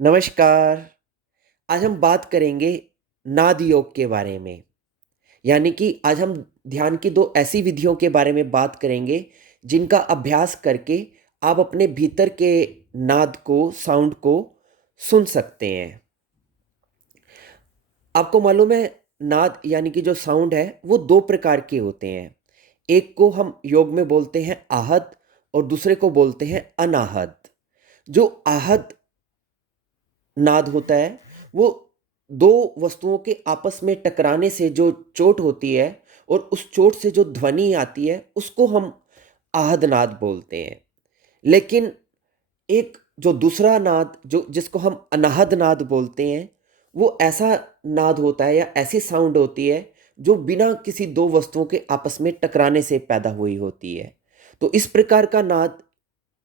नमस्कार। आज हम बात करेंगे नाद योग के बारे में। यानी कि आज हम ध्यान की 2 ऐसी विधियों के बारे में बात करेंगे, जिनका अभ्यास करके आप अपने भीतर के नाद को, साउंड को सुन सकते हैं। आपको मालूम है, नाद यानी कि जो साउंड है, वो 2 प्रकार के होते हैं। एक को हम योग में बोलते हैं आहत और दूसरे को बोलते हैं अनाहत। जो आहत नाद होता है, वो 2 वस्तुओं के आपस में टकराने से जो चोट होती है और उस चोट से जो ध्वनि आती है, उसको हम आहद नाद बोलते हैं। लेकिन एक जो दूसरा नाद जो जिसको हम अनाहद नाद बोलते हैं, वो ऐसा नाद होता है या ऐसी साउंड होती है, जो बिना किसी 2 वस्तुओं के आपस में टकराने से पैदा हुई होती है। तो इस प्रकार का नाद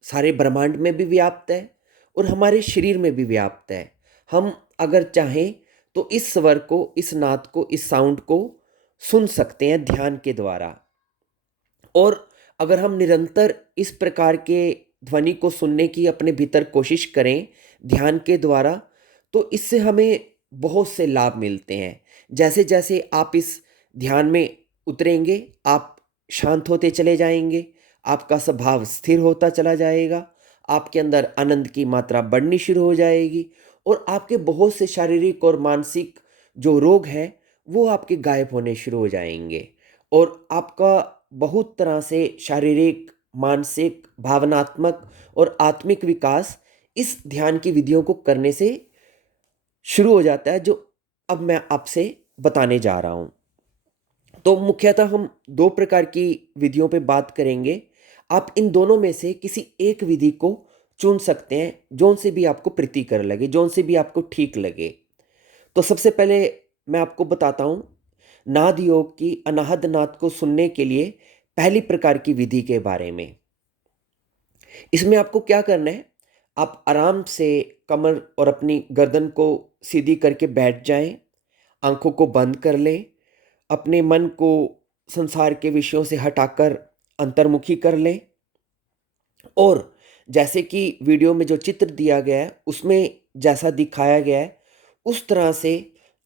सारे ब्रह्मांड में भी व्याप्त है और हमारे शरीर में भी व्याप्त है। हम अगर चाहें तो इस स्वर को, इस नाद को, इस साउंड को सुन सकते हैं ध्यान के द्वारा। और अगर हम निरंतर इस प्रकार के ध्वनि को सुनने की अपने भीतर कोशिश करें ध्यान के द्वारा, तो इससे हमें बहुत से लाभ मिलते हैं। जैसे-जैसे आप इस ध्यान में उतरेंगे, आप शांत होते चले जाएँगे, आपका स्वभाव स्थिर होता चला जाएगा, आपके अंदर आनंद की मात्रा बढ़नी शुरू हो जाएगी और आपके बहुत से शारीरिक और मानसिक जो रोग हैं, वो आपके गायब होने शुरू हो जाएँगे और आपका बहुत तरह से शारीरिक, मानसिक, भावनात्मक और आत्मिक विकास इस ध्यान की विधियों को करने से शुरू हो जाता है, जो अब मैं आपसे बताने जा रहा हूँ। तो मुख्यतः हम 2 प्रकार की विधियों पे बात करेंगे। आप इन दोनों में से किसी एक विधि को चुन सकते हैं, जौन से भी आपको प्रीतिकर लगे, जौन से भी आपको ठीक लगे। तो सबसे पहले मैं आपको बताता हूँ, नाद योग की अनाहद नाद को सुनने के लिए पहली प्रकार की विधि के बारे में। इसमें आपको क्या करना है, आप आराम से कमर और अपनी गर्दन को सीधी करके बैठ जाएँ, आँखों को बंद कर लें, अपने मन को संसार के विषयों से हटाकर अंतर्मुखी कर लें और जैसे कि वीडियो में जो चित्र दिया गया है, उसमें जैसा दिखाया गया है, उस तरह से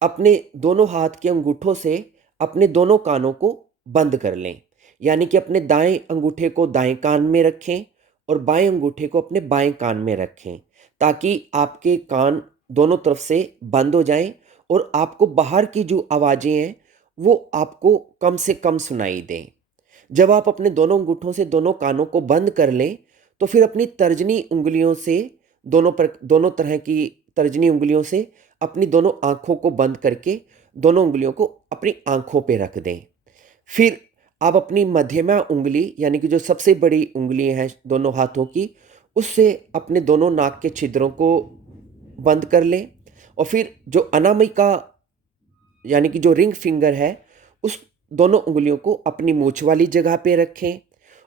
अपने दोनों हाथ के अंगूठों से अपने दोनों कानों को बंद कर लें। यानी कि अपने दाएँ अंगूठे को दाएँ कान में रखें और बाएँ अंगूठे को अपने बाएँ कान में रखें, ताकि आपके कान दोनों तरफ से बंद हो जाएँ और आपको बाहर की जो आवाज़ें हैं, वो आपको कम से कम सुनाई दें। जब आप अपने दोनों अंगूठों से दोनों कानों को बंद कर लें, तो फिर अपनी तर्जनी उँगलियों से दोनों तरह की तर्जनी उँगलियों से अपनी दोनों आँखों को बंद करके दोनों उँगलियों को अपनी आँखों पे रख दें। फिर आप अपनी मध्यमा उँगली यानी कि जो सबसे बड़ी उँगलियाँ हैं दोनों हाथों की, उससे अपने दोनों नाक के छिद्रों को बंद कर लें और फिर जो अनामिका यानी कि जो रिंग फिंगर है, उस दोनों उँगलियों को अपनी मूंछ वाली जगह पे रखें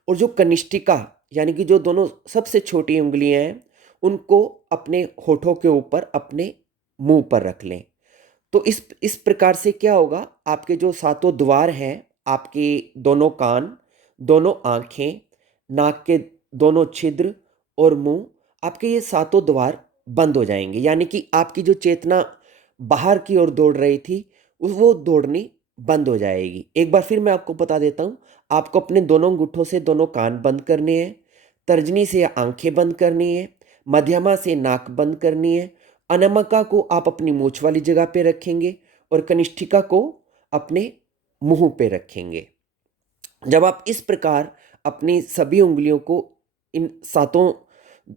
और जो कनिष्ठिका यानी कि जो दोनों सबसे छोटी उँगलियाँ हैं, उनको अपने होठों के ऊपर अपने मुँह पर रख लें। तो इस प्रकार से क्या होगा, आपके जो सातों द्वार हैं, आपके दोनों कान, दोनों आँखें, नाक के दोनों छिद्र और मुँह, आपके ये सातों द्वार बंद हो जाएँगे। यानी कि आपकी जो चेतना बाहर की ओर दौड़ रही थी, वो दौड़नी बंद हो जाएगी। एक बार फिर मैं आपको बता देता हूँ, आपको अपने दोनों अंगूठों से दोनों कान बंद करने हैं, तर्जनी से आँखें बंद करनी है, मध्यमा से नाक बंद करनी है, अनामिका को आप अपनी मूंछ वाली जगह पे रखेंगे और कनिष्ठिका को अपने मुंह पे रखेंगे। जब आप इस प्रकार अपनी सभी उँगलियों को इन सातों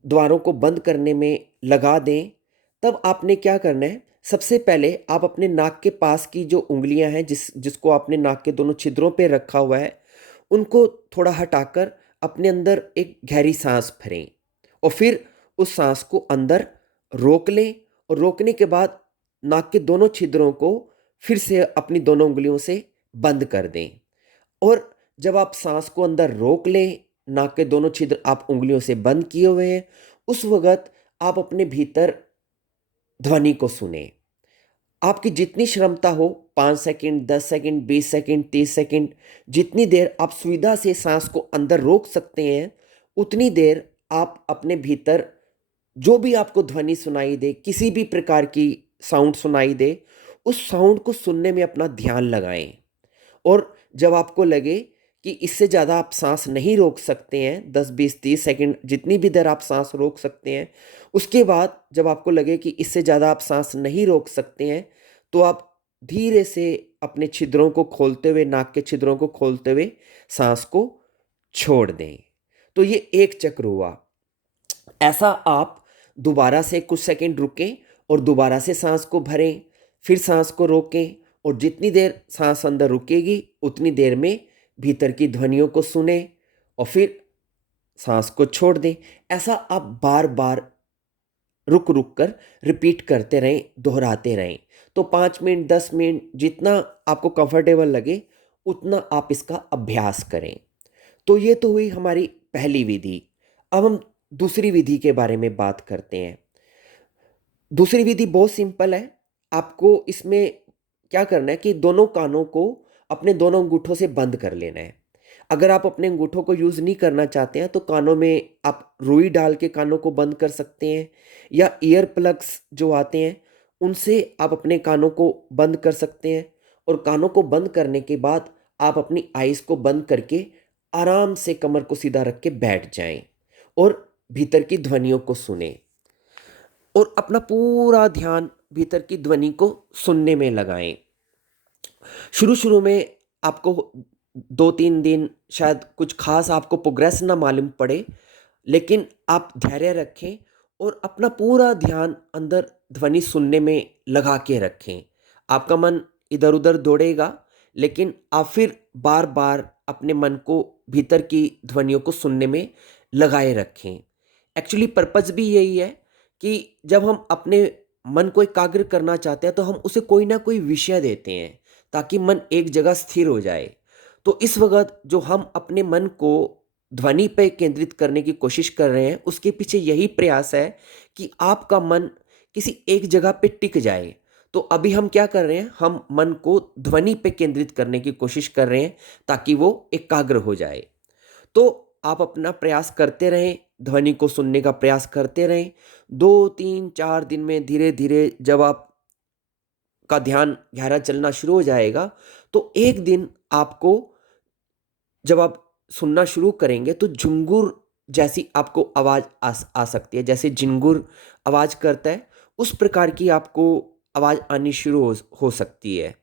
द्वारों को बंद करने में लगा दें, तब आपने क्या करना है, सबसे पहले आप अपने नाक के पास की जो उँगलियाँ हैं, जिसको आपने नाक के दोनों छिद्रों पे रखा हुआ है, उनको थोड़ा हटाकर अपने अंदर एक गहरी साँस भरें और फिर उस साँस को अंदर रोक लें और रोकने के बाद नाक के दोनों छिद्रों को फिर से अपनी दोनों उँगलियों से बंद कर दें और जब आप साँस को अंदर रोक लें, नाक के दोनों छिद्र आप उँगलियों से बंद किए हुए हैं, उस वक़्त आप अपने भीतर ध्वनि को सुनें। आपकी जितनी क्षमता हो, 5 सेकंड, 10 सेकंड, 20 सेकंड, 30 सेकंड, जितनी देर आप सुविधा से साँस को अंदर रोक सकते हैं, उतनी देर आप अपने भीतर जो भी आपको ध्वनि सुनाई दे, किसी भी प्रकार की साउंड सुनाई दे, उस साउंड को सुनने में अपना ध्यान लगाएं। और जब आपको लगे कि इससे ज़्यादा आप सांस नहीं रोक सकते हैं, 10 20 30 सेकंड जितनी भी देर आप सांस रोक सकते हैं, उसके बाद जब आपको लगे कि इससे ज़्यादा आप सांस नहीं रोक सकते हैं, तो आप धीरे से अपने छिद्रों को खोलते हुए, नाक के छिद्रों को खोलते हुए सांस को छोड़ दें। तो ये एक चक्र हुआ। ऐसा आप दोबारा से कुछ सेकंड रुकें और दोबारा से सांस को भरें, फिर सांस को रोकें, और जितनी देर सांस अंदर रुकेगी उतनी देर में भीतर की ध्वनियों को सुने और फिर सांस को छोड़ दें। ऐसा आप बार बार रुक रुक कर रिपीट करते रहें, दोहराते रहें। तो 5 मिनट 10 मिनट जितना आपको कंफर्टेबल लगे उतना आप इसका अभ्यास करें। तो ये तो हुई हमारी पहली विधि। अब हम दूसरी विधि के बारे में बात करते हैं। दूसरी विधि बहुत सिंपल है। आपको इसमें क्या करना है कि दोनों कानों को अपने दोनों अंगूठों से बंद कर लेना है। अगर आप अपने अंगूठों को यूज़ नहीं करना चाहते हैं तो कानों में आप रुई डाल के कानों को बंद कर सकते हैं, या ईयर प्लग्स जो आते हैं उनसे आप अपने कानों को बंद कर सकते हैं। और कानों को बंद करने के बाद आप अपनी आइज़ को बंद करके आराम से कमर को सीधा रख के बैठ जाएं और भीतर की ध्वनियों को सुने और अपना पूरा ध्यान भीतर की ध्वनि को सुनने में लगाएं। शुरू शुरू में आपको 2 3 दिन शायद कुछ खास आपको प्रोग्रेस ना मालूम पड़े, लेकिन आप धैर्य रखें और अपना पूरा ध्यान अंदर ध्वनि सुनने में लगा के रखें। आपका मन इधर उधर दौड़ेगा, लेकिन आप फिर बार बार अपने मन को भीतर की ध्वनियों को सुनने में लगाए रखें। एक्चुअली पर्पज़ भी यही है कि जब हम अपने मन को एकाग्र करना चाहते हैं तो हम उसे कोई ना कोई विषय देते हैं ताकि मन एक जगह स्थिर हो जाए। तो इस वक़्त जो हम अपने मन को ध्वनि पे केंद्रित करने की कोशिश कर रहे हैं, उसके पीछे यही प्रयास है कि आपका मन किसी एक जगह पे टिक जाए। तो अभी हम क्या कर रहे हैं, हम मन को ध्वनि पे केंद्रित करने की कोशिश कर रहे हैं ताकि वो एकाग्र हो जाए। तो आप अपना प्रयास करते रहें, ध्वनि को सुनने का प्रयास करते रहें। 2 3 4 दिन में धीरे-धीरे जब आप का ध्यान गहरा चलना शुरू हो जाएगा, तो एक दिन आपको जब आप सुनना शुरू करेंगे तो झुंगुर जैसी आपको आवाज़ आ सकती है। जैसे झिंगुर आवाज़ करता है, उस प्रकार की आपको आवाज़ आनी शुरू हो सकती है।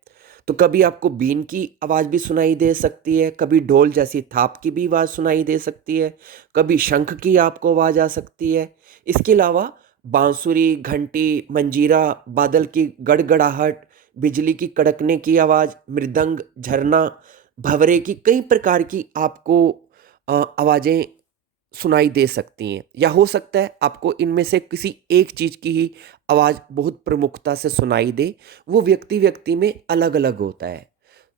तो कभी आपको बीन की आवाज़ भी सुनाई दे सकती है, कभी ढोल जैसी थाप की भी आवाज़ सुनाई दे सकती है, कभी शंख की आपको आवाज़ आ सकती है। इसके अलावा बांसुरी, घंटी, मंजीरा, बादल की गड़गड़ाहट, बिजली की कड़कने की आवाज़, मृदंग, झरना, भंवरे की कई प्रकार की आपको आवाज़ें सुनाई दे सकती हैं। या हो सकता है आपको इनमें से किसी एक चीज़ की ही आवाज़ बहुत प्रमुखता से सुनाई दे, वो व्यक्ति-व्यक्ति में अलग-अलग होता है।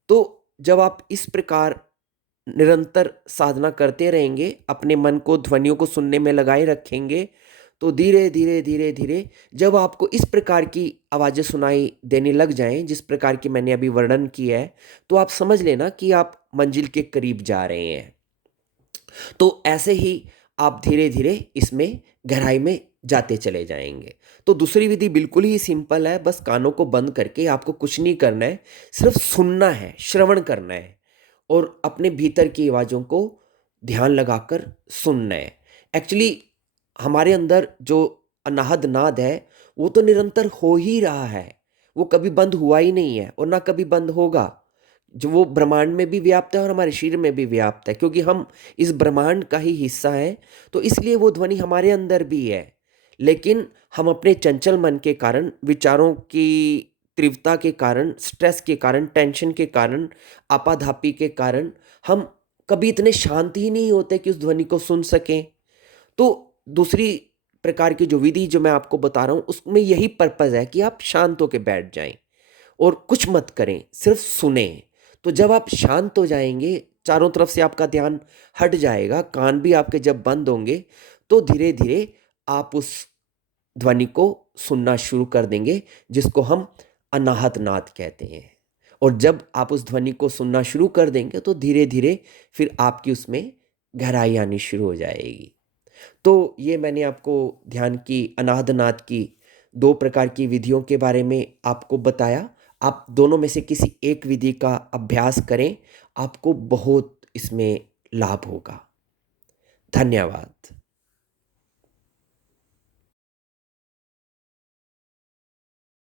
तो जब आप इस प्रकार निरंतर साधना करते रहेंगे, अपने मन को ध्वनियों को सुनने में लगाए रखेंगे, तो धीरे-धीरे, धीरे-धीरे जब आपको इस प्रकार की आवाज़ें सुनाई देने लग जाएँ, जिस प्रकार की मैंने अभी वर्णन किया है, तो आप समझ लेना कि आप मंजिल के करीब जा रहे हैं। तो ऐसे ही आप धीरे-धीरे इसमें गहराई में जाते चले जाएँगे। तो दूसरी विधि बिल्कुल ही सिंपल है, बस कानों को बंद करके आपको कुछ नहीं करना है, सिर्फ़ सुनना है, श्रवण करना है और अपने भीतर की आवाज़ों को ध्यान लगाकर सुनना है। एक्चुअली हमारे अंदर जो अनाहद नाद है, वो तो निरंतर हो ही रहा है, वो कभी बंद हुआ ही नहीं है और ना कभी बंद होगा। जो वो ब्रह्मांड में भी व्याप्त है और हमारे शरीर में भी व्याप्त है, क्योंकि हम इस ब्रह्मांड का ही हिस्सा हैं, तो इसलिए वो ध्वनि हमारे अंदर भी है। लेकिन हम अपने चंचल मन के कारण, विचारों की तीव्रता के कारण, स्ट्रेस के कारण, टेंशन के कारण, आपाधापी के कारण हम कभी इतने शांत ही नहीं होते कि उस ध्वनि को सुन सकें। तो दूसरी प्रकार की जो विधि जो मैं आपको बता रहा हूँ, उसमें यही पर्पज़ है कि आप शांत होके बैठ जाएँ और कुछ मत करें, सिर्फ़ सुनें। तो जब आप शांत हो जाएँगे, चारों तरफ से आपका ध्यान हट जाएगा, कान भी आपके जब बंद होंगे, तो धीरे-धीरे आप उस ध्वनि को सुनना शुरू कर देंगे, जिसको हम अनाहत नाद कहते हैं। और जब आप उस ध्वनि को सुनना शुरू कर देंगे, तो धीरे-धीरे फिर आपकी उसमें गहराई आनी शुरू हो जाएगी। तो ये मैंने आपको ध्यान की अनाहत नाद की 2 प्रकार की विधियों के बारे में आपको बताया। आप दोनों में से किसी एक विधि का अभ्यास करें, आपको बहुत इसमें लाभ होगा। धन्यवाद।